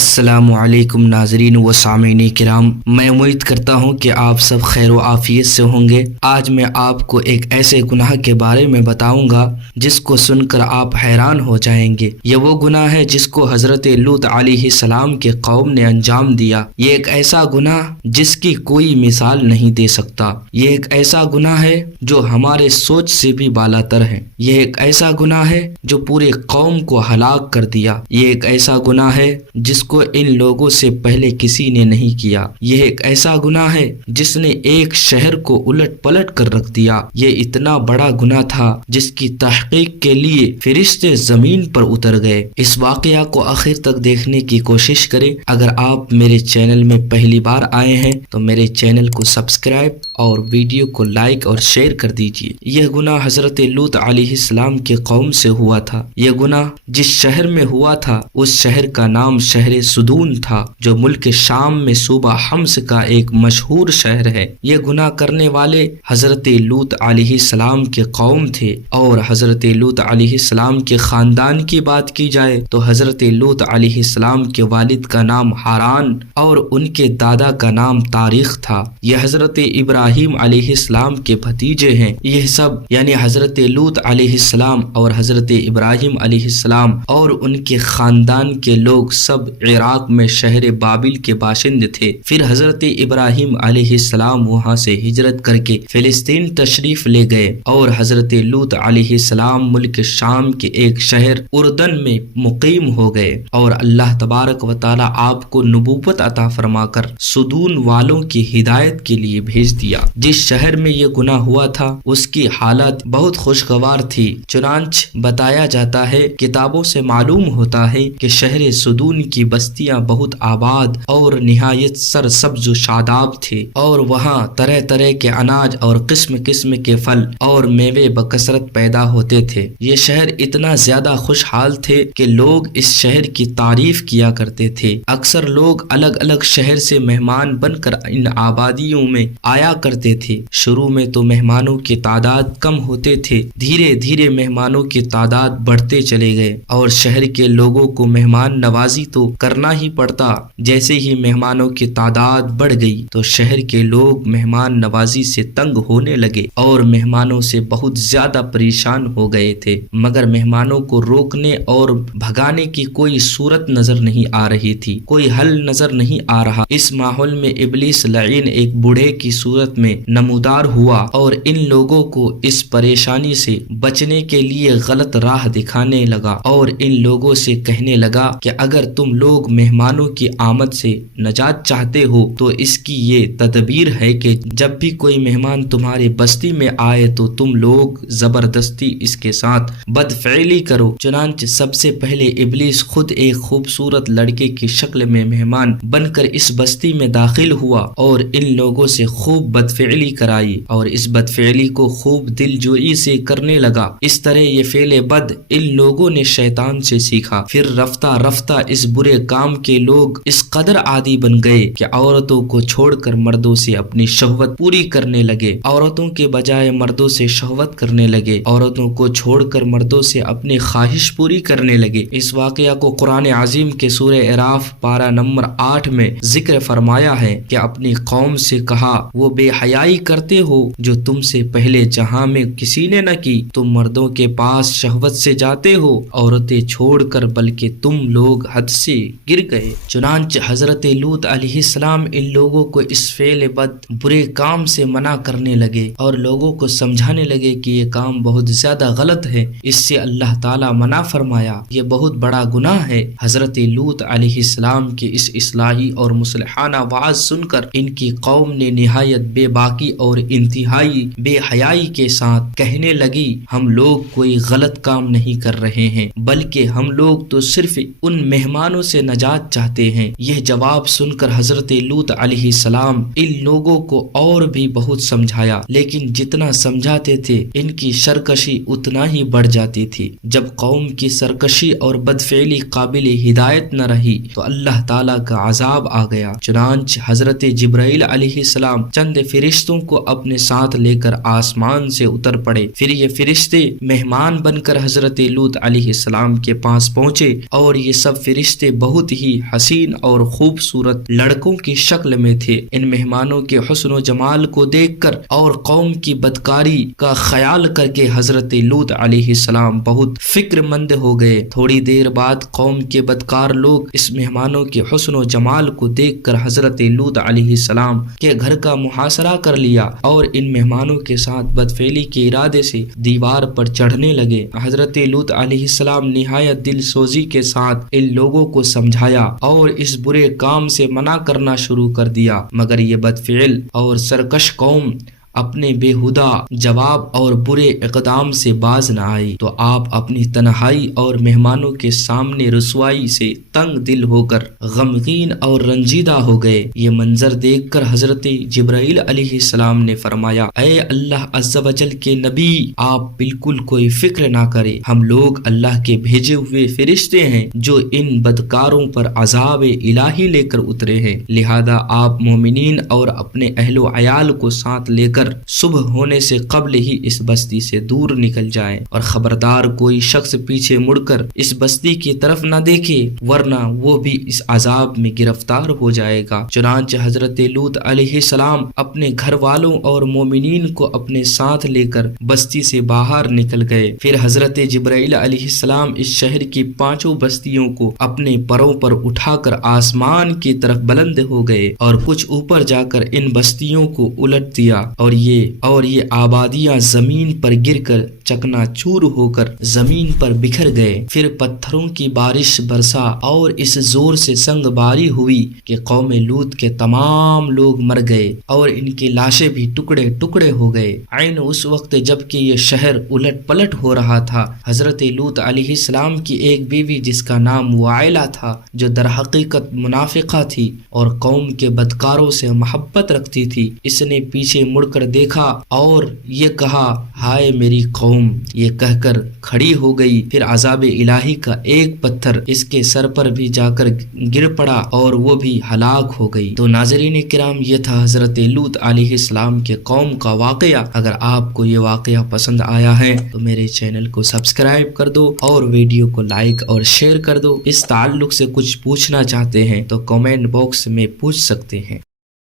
السلام علیکم ناظرین و سامعین کرام، میں امید کرتا ہوں کہ آپ سب خیر و عافیت سے ہوں گے۔ آج میں آپ کو ایک ایسے گناہ کے بارے میں بتاؤں گا جس کو سن کر آپ حیران ہو جائیں گے۔ یہ وہ گناہ ہے جس کو حضرت لوط علیہ السلام کے قوم نے انجام دیا۔ یہ ایک ایسا گناہ جس کی کوئی مثال نہیں دے سکتا۔ یہ ایک ایسا گناہ ہے جو ہمارے سوچ سے بھی بالاتر ہے۔ یہ ایک ایسا گناہ ہے جو پورے قوم کو ہلاک کر دیا۔ یہ ایک ایسا گناہ ہے جس کو ان لوگوں سے پہلے کسی نے نہیں کیا۔ یہ ایک ایسا گناہ ہے جس نے ایک شہر کو الٹ پلٹ کر رکھ دیا۔ یہ اتنا بڑا گناہ تھا جس کی تحقیق کے لیے فرشتے زمین پر اتر گئے۔ اس واقعہ کو آخر تک دیکھنے کی کوشش کریں۔ اگر آپ میرے چینل میں پہلی بار آئے ہیں تو میرے چینل کو سبسکرائب اور ویڈیو کو لائک اور شیئر کر دیجیے۔ یہ گناہ حضرت لوط علیہ السلام کے قوم سے ہوا تھا۔ یہ گناہ جس شہر میں ہوا تھا اس شہر کا نام شہر صدون تھا، جو ملک شام میں صوبہ حمص کا ایک مشہور شہر ہے۔ یہ گناہ کرنے والے حضرت لوط علیہ السلام کے قوم تھے، اور حضرت لوط علیہ السلام کے خاندان کی بات کی جائے تو حضرت لوط علیہ السلام کے والد کا نام حاران اور ان کے دادا کا نام تاریخ تھا۔ یہ حضرت ابراہیم علیہ السلام کے بھتیجے ہیں۔ یہ سب یعنی حضرت لوط علیہ السلام اور حضرت ابراہیم علیہ السلام اور ان کے خاندان کے لوگ سب عراق میں شہر بابل کے باشندے تھے۔ پھر حضرت ابراہیم علیہ السلام وہاں سے ہجرت کر کے فلسطین تشریف لے گئے، اور حضرت لوط علیہ السلام ملک شام کے ایک شہر اردن میں مقیم ہو گئے، اور اللہ تبارک و تعالی آپ کو نبوت عطا فرما کر صدون والوں کی ہدایت کے لیے بھیج دیا۔ جس شہر میں یہ گناہ ہوا تھا اس کی حالت بہت خوشگوار تھی، چنانچہ بتایا جاتا ہے، کتابوں سے معلوم ہوتا ہے کہ شہر صدون کی بستیاں بہت آباد اور نہایت سرسبز و شاداب تھے، اور وہاں طرح طرح کے اناج اور قسم قسم کے پھل اور میوے بکثرت پیدا ہوتے تھے۔ یہ شہر اتنا زیادہ خوشحال تھے کہ لوگ اس شہر کی تعریف کیا کرتے تھے۔ اکثر لوگ الگ الگ شہر سے مہمان بن کر ان آبادیوں میں آیا کرتے تھے۔ شروع میں تو مہمانوں کی تعداد کم ہوتے تھے، دھیرے دھیرے مہمانوں کی تعداد بڑھتے چلے گئے، اور شہر کے لوگوں کو مہمان نوازی تو کرنا ہی پڑتا۔ جیسے ہی مہمانوں کی تعداد بڑھ گئی تو شہر کے لوگ مہمان نوازی سے تنگ ہونے لگے اور مہمانوں سے بہت زیادہ پریشان ہو گئے تھے، مگر مہمانوں کو روکنے اور بھگانے کی کوئی صورت نظر نہیں آ رہی تھی، کوئی حل نظر نہیں آ رہا۔ اس ماحول میں ابلیس لعین ایک بوڑھے کی صورت میں نمودار ہوا اور ان لوگوں کو اس پریشانی سے بچنے کے لیے غلط راہ دکھانے لگا، اور ان لوگوں سے کہنے لگا کہ اگر تم لوگ مہمانوں کی آمد سے نجات چاہتے ہو تو اس کی یہ تدبیر ہے کہ جب بھی کوئی مہمان تمہاری بستی میں آئے تو تم لوگ زبردستی اس کے ساتھ بدفعلی کرو۔ چنانچہ سب سے پہلے ابلیس خود ایک خوبصورت لڑکے کی شکل میں مہمان بن کر اس بستی میں داخل ہوا اور ان لوگوں سے خوب بدفعلی کرائی، اور اس بدفعلی کو خوب دلجوئی سے کرنے لگا۔ اس طرح یہ فعل بد ان لوگوں نے شیطان سے سیکھا۔ پھر رفتہ رفتہ اس برے کام کے لوگ اس قدر عادی بن گئے کہ عورتوں کو چھوڑ کر مردوں سے اپنی شہوت پوری کرنے لگے، عورتوں کے بجائے مردوں سے شہوت کرنے لگے، عورتوں کو چھوڑ کر مردوں سے اپنی خواہش پوری کرنے لگے۔ اس واقعہ کو قرآن عظیم کے سورہ اعراف پارہ نمبر 8 میں ذکر فرمایا ہے کہ اپنی قوم سے کہا، وہ بے حیائی کرتے ہو جو تم سے پہلے جہاں میں کسی نے نہ کی، تم مردوں کے پاس شہوت سے جاتے ہو عورتیں چھوڑ کر، بلکہ تم لوگ حد سے گر گئے۔ چنانچہ حضرت لوط علیہ السلام ان لوگوں کو اس فعل بد برے کام سے منع کرنے لگے اور لوگوں کو سمجھانے لگے کہ یہ کام بہت زیادہ غلط ہے، اس سے اللہ تعالیٰ منع فرمایا، یہ بہت بڑا گناہ ہے۔ حضرت لوط علیہ السلام کے اس اصلاحی اور مصلحانہ وعظ سن کر ان کی قوم نے نہایت بے باکی اور انتہائی بے حیائی کے ساتھ کہنے لگی، ہم لوگ کوئی غلط کام نہیں کر رہے ہیں، بلکہ ہم لوگ تو صرف ان مہمانوں سے نجات چاہتے ہیں۔ یہ جواب سن کر حضرت لوط علیہ السلام ان لوگوں کو اور بھی بہت سمجھایا، لیکن جتنا سمجھاتے تھے ان کی سرکشی اتنا ہی بڑھ جاتی تھی۔ جب قوم کی سرکشی اور بدفعلی قابل ہدایت نہ رہی تو اللہ تعالیٰ کا عذاب آ گیا۔ چنانچہ حضرت جبرائیل علیہ السلام چند فرشتوں کو اپنے ساتھ لے کر آسمان سے اتر پڑے۔ پھر یہ فرشتے مہمان بن کر حضرت لوط علیہ السلام کے پاس پہنچے اور یہ سب فرشتے بہت ہی حسین اور خوبصورت لڑکوں کی شکل میں تھے۔ ان مہمانوں کے حسن و جمال کو دیکھ کر اور قوم کی بدکاری کا خیال کر کے حضرت لوط علیہ السلام بہت فکر مند ہو گئے۔ تھوڑی دیر بعد قوم کے بدکار لوگ اس مہمانوں کے حسن و جمال کو دیکھ کر حضرت لوط علیہ السلام کے گھر کا محاصرہ کر لیا اور ان مہمانوں کے ساتھ بدفعلی کے ارادے سے دیوار پر چڑھنے لگے۔ حضرت لوط علیہ السلام نہایت دل سوزی کے ساتھ ان لوگوں کو سمجھایا اور اس برے کام سے منع کرنا شروع کر دیا، مگر یہ بدفعل اور سرکش قوم اپنے بےہودہ جواب اور برے اقدام سے باز نہ آئی، تو آپ اپنی تنہائی اور مہمانوں کے سامنے رسوائی سے تنگ دل ہو کر غمگین اور رنجیدہ ہو گئے۔ یہ منظر دیکھ کر حضرت جبرائیل علیہ السلام نے فرمایا، اے اللہ عز و جل کے نبی، آپ بالکل کوئی فکر نہ کریں، ہم لوگ اللہ کے بھیجے ہوئے فرشتے ہیں جو ان بدکاروں پر عذاب الہی لے کر اترے ہیں، لہذا آپ مومنین اور اپنے اہل و عیال کو ساتھ لے کر صبح ہونے سے قبل ہی اس بستی سے دور نکل جائیں، اور خبردار کوئی شخص پیچھے مڑ کر اس بستی کی طرف نہ دیکھے، ورنہ وہ بھی اس عذاب میں گرفتار ہو جائے گا۔ چنانچہ حضرت لوط علیہ السلام اپنے گھر والوں اور مومنین کو اپنے ساتھ لے کر بستی سے باہر نکل گئے۔ پھر حضرت جبرائیل علیہ السلام اس شہر کی 5 بستیوں کو اپنے پروں پر اٹھا کر آسمان کی طرف بلند ہو گئے اور کچھ اوپر جا کر ان بستیوں کو الٹ دیا، اور یہ آبادیاں زمین پر گر کر چکنا چور ہو کر زمین پر بکھر گئے۔ پھر پتھروں کی بارش برسا اور اس زور سے سنگ باری ہوئی کہ قوم لوط کے تمام لوگ مر گئے اور ان کی لاشیں بھی ٹکڑے ٹکڑے ہو گئے۔ عین اس وقت جب کہ یہ شہر الٹ پلٹ ہو رہا تھا، حضرت لوط علیہ السلام کی ایک بیوی جس کا نام وائلہ تھا، جو در حقیقت منافقہ تھی اور قوم کے بدکاروں سے محبت رکھتی تھی، اس نے پیچھے مڑ کر دیکھا اور یہ کہا، ہائے میری قوم، یہ کہہ کر کھڑی ہو گئی۔ پھر عذاب الہی کا ایک پتھر اس کے سر پر بھی جا کر گر پڑا اور وہ بھی ہلاک ہو گئی۔ تو ناظرین کرام، یہ تھا حضرت لوط علیہ السلام کے قوم کا واقعہ۔ اگر آپ کو یہ واقعہ پسند آیا ہے تو میرے چینل کو سبسکرائب کر دو اور ویڈیو کو لائک اور شیئر کر دو۔ اس تعلق سے کچھ پوچھنا چاہتے ہیں تو کامنٹ باکس میں پوچھ سکتے ہیں۔